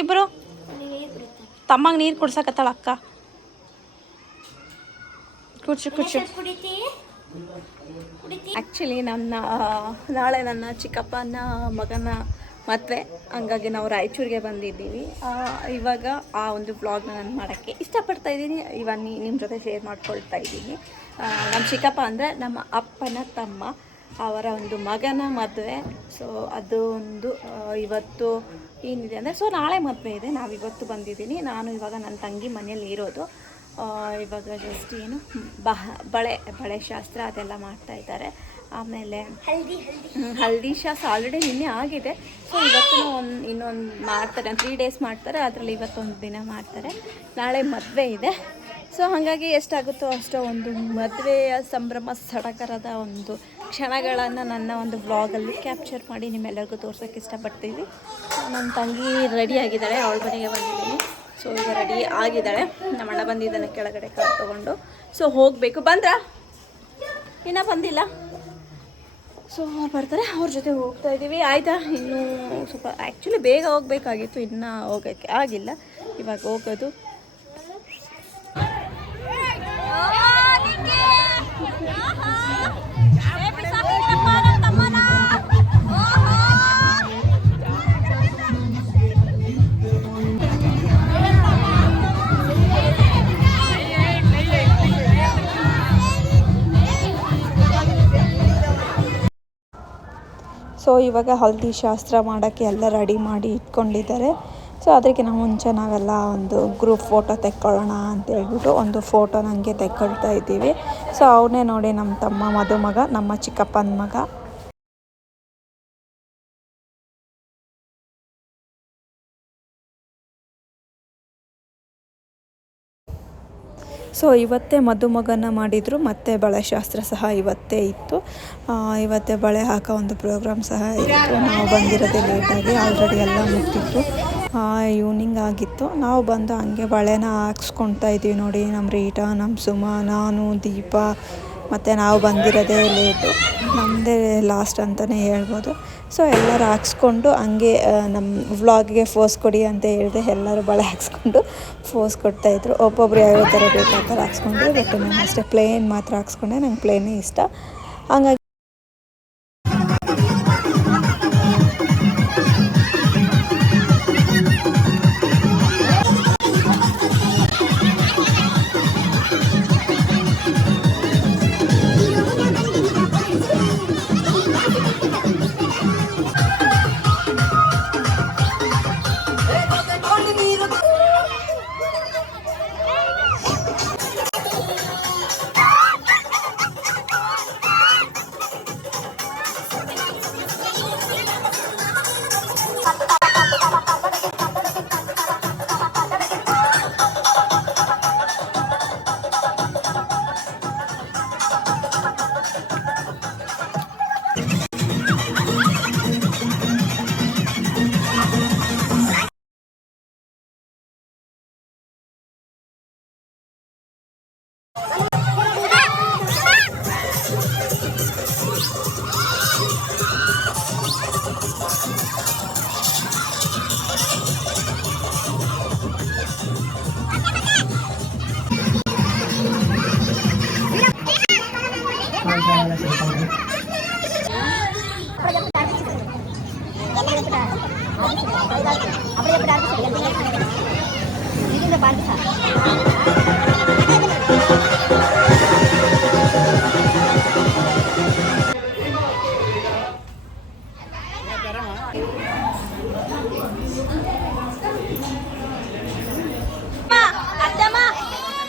ಇಬ್ರು ತಮ್ಮಂಗೆ ನೀರು ಕುಡ್ಸಕತ್ತಾಳ ಅಕ್ಕ. ಕುಡ್ಸು ಆ್ಯಕ್ಚುಲಿ ನಾಳೆ ನನ್ನ ಚಿಕ್ಕಪ್ಪನ ಮಗನ ಮದುವೆ, ಹಂಗಾಗಿ ನಾವು ರಾಯಚೂರಿಗೆ ಬಂದಿದ್ದೀವಿ. ಇವಾಗ ಆ ಒಂದು ವ್ಲಾಗ್ನ ನಾನು ಮಾಡೋಕ್ಕೆ ಇಷ್ಟಪಡ್ತಾ ಇದ್ದೀನಿ. ಇವಾಗ ನಿಮ್ಮ ಜೊತೆ ಶೇರ್ ಮಾಡ್ಕೊಳ್ತಾ ಇದ್ದೀನಿ. ನಮ್ಮ ಚಿಕ್ಕಪ್ಪ ಅಂದರೆ ನಮ್ಮ ಅಪ್ಪನ ತಮ್ಮ, ಅವರ ಒಂದು ಮಗನ ಮದುವೆ. ಸೊ ಅದು ಒಂದು ಇವತ್ತು ಏನಿದೆ ಅಂದರೆ, ಸೊ ನಾಳೆ ಮದುವೆ ಇದೆ. ನಾವಿವತ್ತು ಬಂದಿದ್ದೀನಿ. ನಾನು ಇವಾಗ ನನ್ನ ತಂಗಿ ಮನೇಲಿ ಇರೋದು. ಇವಾಗ ಜಸ್ಟ್ ಏನು ಬಳೆ ಶಾಸ್ತ್ರ ಅದೆಲ್ಲ ಮಾಡ್ತಾಯಿದ್ದಾರೆ. ಆಮೇಲೆ ಹಲ್ದಿ ಶಾಸ್ತ್ರ ಆಲ್ರೆಡಿ ನಿನ್ನೆ ಆಗಿದೆ. ಸೊ ಇವತ್ತು ಇನ್ನೊಂದು ಮಾಡ್ತಾರೆ, 3 ಡೇಸ್ ಮಾಡ್ತಾರೆ. ಅದರಲ್ಲಿ ಇವತ್ತೊಂದು ದಿನ ಮಾಡ್ತಾರೆ. ನಾಳೆ ಮದುವೆ ಇದೆ. ಸೊ ಹಾಗಾಗಿ ಎಷ್ಟಾಗುತ್ತೋ ಅಷ್ಟೋ ಒಂದು ಮದುವೆಯ ಸಂಭ್ರಮ ಸಡಗರದ ಒಂದು ಕ್ಷಣಗಳನ್ನು ನನ್ನ ಒಂದು ವ್ಲಾಗಲ್ಲಿ ಕ್ಯಾಪ್ಚರ್ ಮಾಡಿ ನಿಮ್ಮೆಲ್ಲರಿಗೂ ತೋರ್ಸೋಕ್ಕೆ ಇಷ್ಟಪಡ್ತೀವಿ. ನನ್ನ ತಂಗಿ ರೆಡಿ ಆಗಿದ್ದಾಳೆ, ಅವಳ ಮನೆಗೆ ಬಂದಿದ್ದೀನಿ. ಸೊ ಈಗ ರೆಡಿ ಆಗಿದ್ದಾಳೆ. ನಮ್ಮ ಅಣ್ಣ ಬಂದಿದ್ದಾನೆ ಕೆಳಗಡೆ ಕಾರ್ ತೊಗೊಂಡು. ಸೊ ಹೋಗಬೇಕು. ಬಂದ್ರಾ? ಇನ್ನೂ ಬಂದಿಲ್ಲ. ಸೊ ಅವ್ರು ಬರ್ತಾರೆ, ಅವ್ರ ಜೊತೆ ಹೋಗ್ತಾ ಇದ್ದೀವಿ. ಆಯಿತಾ? ಇನ್ನೂ ಸ್ವಲ್ಪ ಆ್ಯಕ್ಚುಲಿ ಬೇಗ ಹೋಗಬೇಕಾಗಿತ್ತು, ಇನ್ನೂ ಹೋಗೋಕ್ಕೆ ಆಗಿಲ್ಲ. ಇವಾಗ ಹೋಗೋದು. ಸೊ ಇವಾಗ ಹಲ್ದಿ ಶಾಸ್ತ್ರ ಮಾಡೋಕ್ಕೆ ಎಲ್ಲ ರೆಡಿ ಮಾಡಿ ಇಟ್ಕೊಂಡಿದ್ದಾರೆ. ಸೊ ಅದಕ್ಕಿಂತ ಮುಂಚೆ ನಾವೆಲ್ಲ ಒಂದು ಗ್ರೂಪ್ ಫೋಟೋ ತೆಕ್ಕೊಳ್ಳೋಣ ಅಂತ ಹೇಳ್ಬಿಟ್ಟು ಒಂದು ಫೋಟೋ ನನಗೆ ತೆಕ್ಕೊಳ್ತಾ ಇದ್ದೀವಿ. ಸೊ ಅವನೇ ನೋಡಿ ನಮ್ಮ ತಮ್ಮ ಮದುಮಗ, ನಮ್ಮ ಚಿಕ್ಕಪ್ಪನ ಮಗ. ಸೊ ಇವತ್ತೇ ಮದುಮಗನ ಮಾಡಿದರು, ಮತ್ತು ಬಳೆ ಶಾಸ್ತ್ರ ಸಹ ಇವತ್ತೇ ಇತ್ತು. ಇವತ್ತೇ ಬಳೆ ಹಾಕೋ ಒಂದು ಪ್ರೋಗ್ರಾಮ್ ಸಹ ಇತ್ತು. ನಾವು ಬಂದಿರೋದೇ ಲೇಟಾಗಿ, ಆಲ್ರೆಡಿ ಎಲ್ಲ ಮುಗ್ದಿತ್ತು, ಈವ್ನಿಂಗ್ ಆಗಿತ್ತು. ನಾವು ಬಂದು ಹಂಗೆ ಬಳೆನ ಹಾಕ್ಸ್ಕೊಳ್ತಾ ಇದ್ದೀವಿ. ನೋಡಿ, ನಮ್ಮ ರೀಟಾ, ನಮ್ಮ ಸುಮಾ, ನಾನು, ದೀಪ, ಮತ್ತು ನಾವು ಬಂದಿರೋದೇ ಲೇಟು, ನಮ್ಮದೇ ಲಾಸ್ಟ್ ಅಂತಲೇ ಹೇಳ್ಬೋದು. ಸೊ ಎಲ್ಲರೂ ಹಾಕ್ಸ್ಕೊಂಡು ಹಂಗೆ ನಮ್ಮ ವ್ಲಾಗ್ಗೆ ಫೋಸ್ ಕೊಡಿ ಅಂತ ಹೇಳಿದೆ. ಎಲ್ಲರೂ ಬಳೆ ಹಾಕ್ಸ್ಕೊಂಡು ಫೋಸ್ ಕೊಡ್ತಾಯಿದ್ರು. ಒಬ್ಬೊಬ್ರು ಯಾವ ಥರ ಬೇಕು ಆ ಥರ ಹಾಕ್ಸ್ಕೊಂಡ್ರು. ಬಟ್ ನಾನು ಅಷ್ಟೇ ಪ್ಲೇನ್ ಮಾತ್ರ ಹಾಕ್ಸ್ಕೊಂಡೆ, ನಂಗೆ ಪ್ಲೇನೇ ಇಷ್ಟ. ಹಂಗಾಗಿ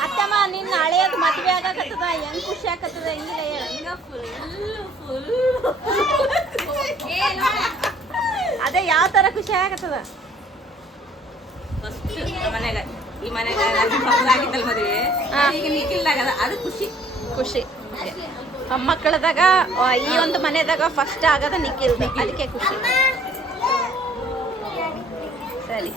ಅತ್ತಮ್ಮ ನಿನ್ನ ಹಳೆಯದು ಮದುವೆ ಆಗಕತ್ತದ, ಹೆಂಗ್ ಖುಷಿ ಆಗತ್ತದ? ಹೆಂಗಿಲ್ಲ ಫುಲ್ ಅದೇ ಯಾವ ತರ ಖುಷಿ ಆಗತ್ತದ? ಈ ಮನೆಗೆ ಆಗಿದ್ದಲ್ಲ ಮದುವೆ, ಈಗ ನಿಖಿಲ್ದಾಗದ, ಅದು ಖುಷಿ. ಮೊಮ್ಮಕ್ಕಳದಾಗ ಈ ಒಂದು ಮನೆದಾಗ ಫಸ್ಟ್ ಆಗದ ನಿಖಿಲ್ದ, ಅದಕ್ಕೆ ಖುಷಿ. ಸರಿ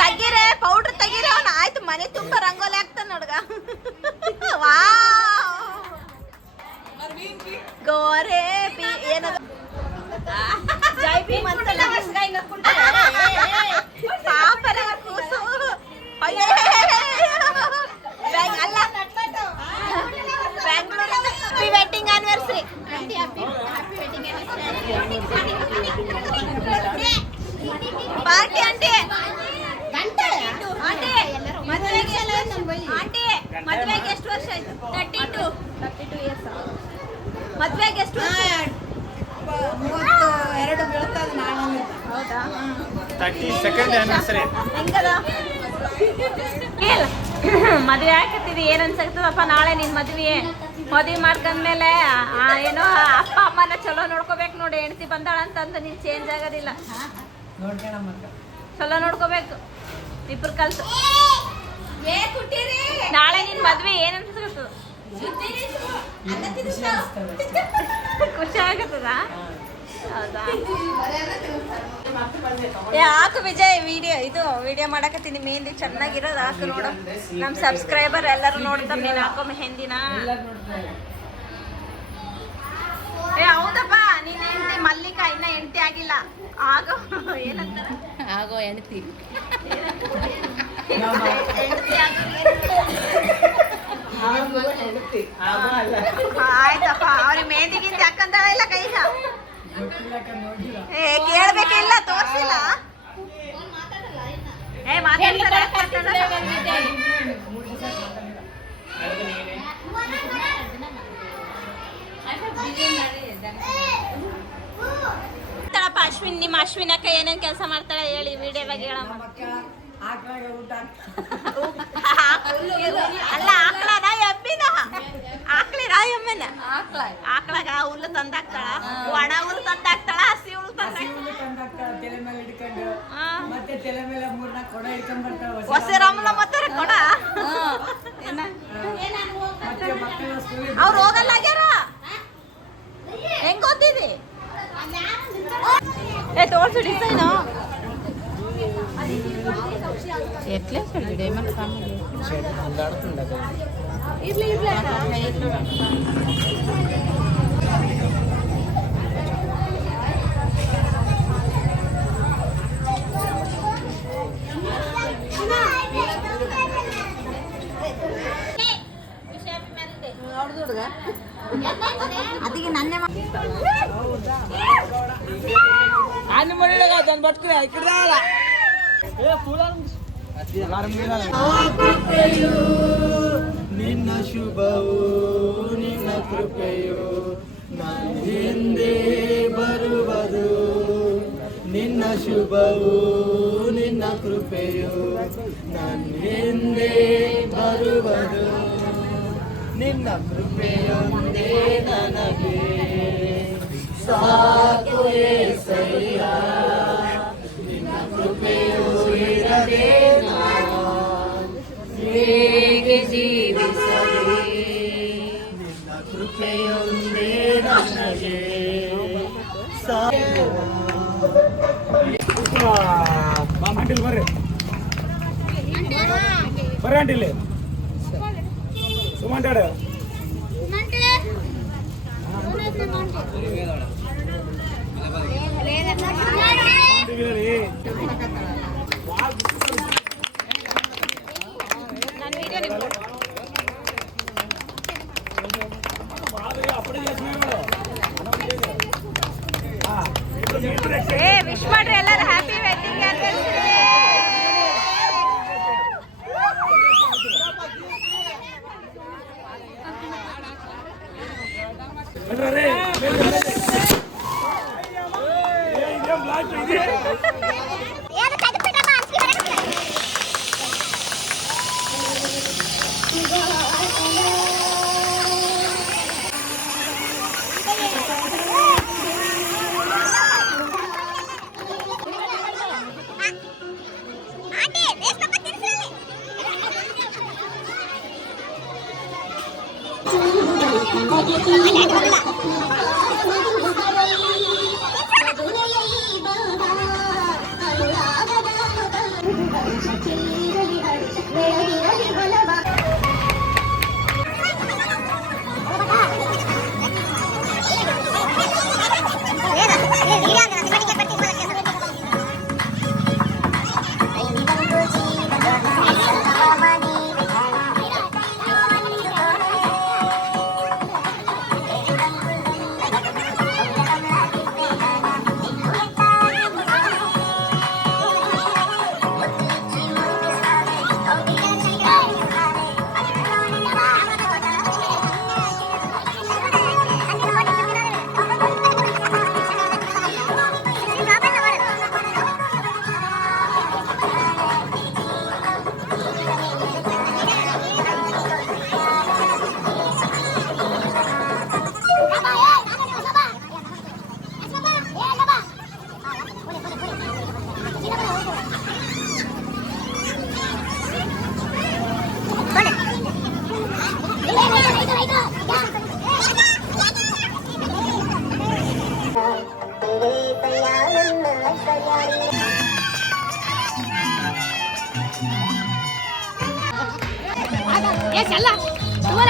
ತಗಿರೆ, ಪೌಡ್ರ್ ತೆಗೀರಿ. ಅವನು ಆಯ್ತು, ಮನೆ ತುಂಬಾ ರಂಗೋಲಿ ಆಗ್ತಾನ ನೋಡ್ಗ. ಗೋರೆ ಬಿ ಏನದು ಜೈ ಭೀಮ್ ಅಂತಲ್ಲ ಪಾಪರ ಕೂಸು ಅಯ್ಯೋ ಅಲ್ಲ Bangalore happy wedding anniversary party aunty ಮದ್ವೆಗೆ ಎಷ್ಟು ವರ್ಷ ಆಯ್ತು 32 ಇಯರ್ಸ್ ಮದ್ವೆಗೆ ಎಷ್ಟು ವರ್ಷ 32 ಬೀಳ್ತದ ನಾಳೆ ಹೌದಾ 32nd ಆನಿವರ್ಸರಿ ಹೆಂಗದ ಮದ್ವೆ ಹಾಕತ್ತಿದಿ ಏನ್ ಅನ್ಸಕ್ತದಪ್ಪ ನಾಳೆ ನಿನ್ ಮದ್ವೆ ಮಾಡ್ಕೊಂಡ್ಮೇಲೆ ಏನೋ ಅಪ್ಪ ಅಮ್ಮನ ಚಲೋ ನೋಡ್ಕೋಬೇಕು ನೋಡಿ ಹೆಂಡತಿ ಬಂದಾಳ ಅಂತಂದು ನೀನ್ ಚೇಂಜ್ ಆಗೋದಿಲ್ಲ ಚಲೋ ನೋಡ್ಕೋಬೇಕು ಇಬ್ರು ಕಲ್ತು ನಾಳೆ ನಿನ್ ಮದ್ವೆ ಏನ್ ಅನ್ಸಕತ್ತದ ಖುಷಿ ಆಗತ್ತದ ಹೌದಾ ಹಾಕು ವಿಜಯ್ ವಿಡಿಯೋ ಮಾಡಕತ್ತೀನಿ ಮೆಹಂದಿ ಚೆನ್ನಾಗಿರೋದು ಹಾಕು ನೋಡು ನಮ್ಮ ಸಬ್ಸ್ಕ್ರೈಬರ್ ಎಲ್ಲರೂ ನೋಡ್ತಾರೆ ನೀನು ಹಾಕೋ ಮೆಹಂದಿನ ಹೌದಪ್ಪ ನೀನ್ ಹೆಂಡತಿ ಮಲ್ಲಿಕಾ ಇನ್ನ ಹೆಂಡತಿ ಆಗಿಲ್ಲ ಆಗೋ ಏನಂತಾರೆ ಆಗೋ ಹೆಂಡತಿ ಆಯ್ತಪ್ಪ ಅವ್ರಿಗೆ ಮೆಹಂದಿ ಗಿಂದಿ ಹಾಕಂತಾಳ ಇಲ್ಲ ಕೈಗ ಕೇಳ್ಬೇಕಿಲ್ಲ ತೋರ್ಸಿಲ್ಲ ಮಾತಾಡ್ತಾರೆ ಅಶ್ವಿನ್ ನಿಮ್ಮ ಅಶ್ವಿನ್ ಅಕ್ಕ ಏನೇನ್ ಕೆಲಸ ಮಾಡ್ತಾಳೆ ಹೇಳಿ ವಿಡಿಯೋದಾಗ ಹೇಳಮ್ಮ ಅಲ್ಲ ಆಕಳನ ಎಮ್ಮಿನ ಆಕಳಿನ ಎಮ್ಮಿನ ಆಕಳಾಗ ಹುಲ್ಲು ತಂದಾಕ್ತಾಳ ಒಣ ಹುಲ್ಲು ತಂದಾಕ್ತಾಳ ಹಸಿ ಹುಲ್ಲು ಹೊಸ ರಾಮಲ ಮತ್ತೆ ಕೊಡ ಅವ್ರು ಹೋಗಲ್ಲ ಆಗ್ಯಾರ ಹೆಂಗ್ ಓದಿದಿ ತೋರ್ಸು ಡಿಸೈನು ఎట్లే చూడు ఏమన్నా కావాలి ఇర్లీ ಅದಕ್ಕೆ ನನ್ನೇ అన్ని మొదలుగా దాన్ని పట్టుకునే ఇక్కడ రావాలా ನಿನ್ನ ಶುಭವು ನಿನ್ನ ಕೃಪೆಯು ನನ್ನ ಹಿಂದೆ ಬರುವುದು ನಿನ್ನ ಶುಭವು ನಿನ್ನ ಕೃಪೆಯು ನನ್ನ ಹಿಂದೆ ಬರುವುದು ನಿನ್ನ ಕೃಪೆಯೊಂದೇ ನನಗೆ ಸಾಕು యేసయ్య ನಿನ್ನ ಕೃಪೆಯು ಇರದೆ ಹೇಗೆ ಜೀವಿಸಲಿ ನಿನ್ನ ಕೃಪೆಯೊಂದೇ ನನಗೆ ಅಂಟಿಲ್ ಬರ್ರಿ ಬರ್ರಿ ಅಂಟಿಲ್ಲಿ ಸುಮಾಂಟಾಡು ವಿಶ್ ಮಾಡ್ರಿ ಎಲ್ಲರೂ ಹ್ಯಾಪಿ ವೆಡ್ಡಿಂಗ್ ಆನಿವರ್ಸರಿ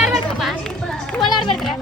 ಆಡ್ಬೇಕಪ್ಪ ಆಡ್ಬೇಕ್ರೆ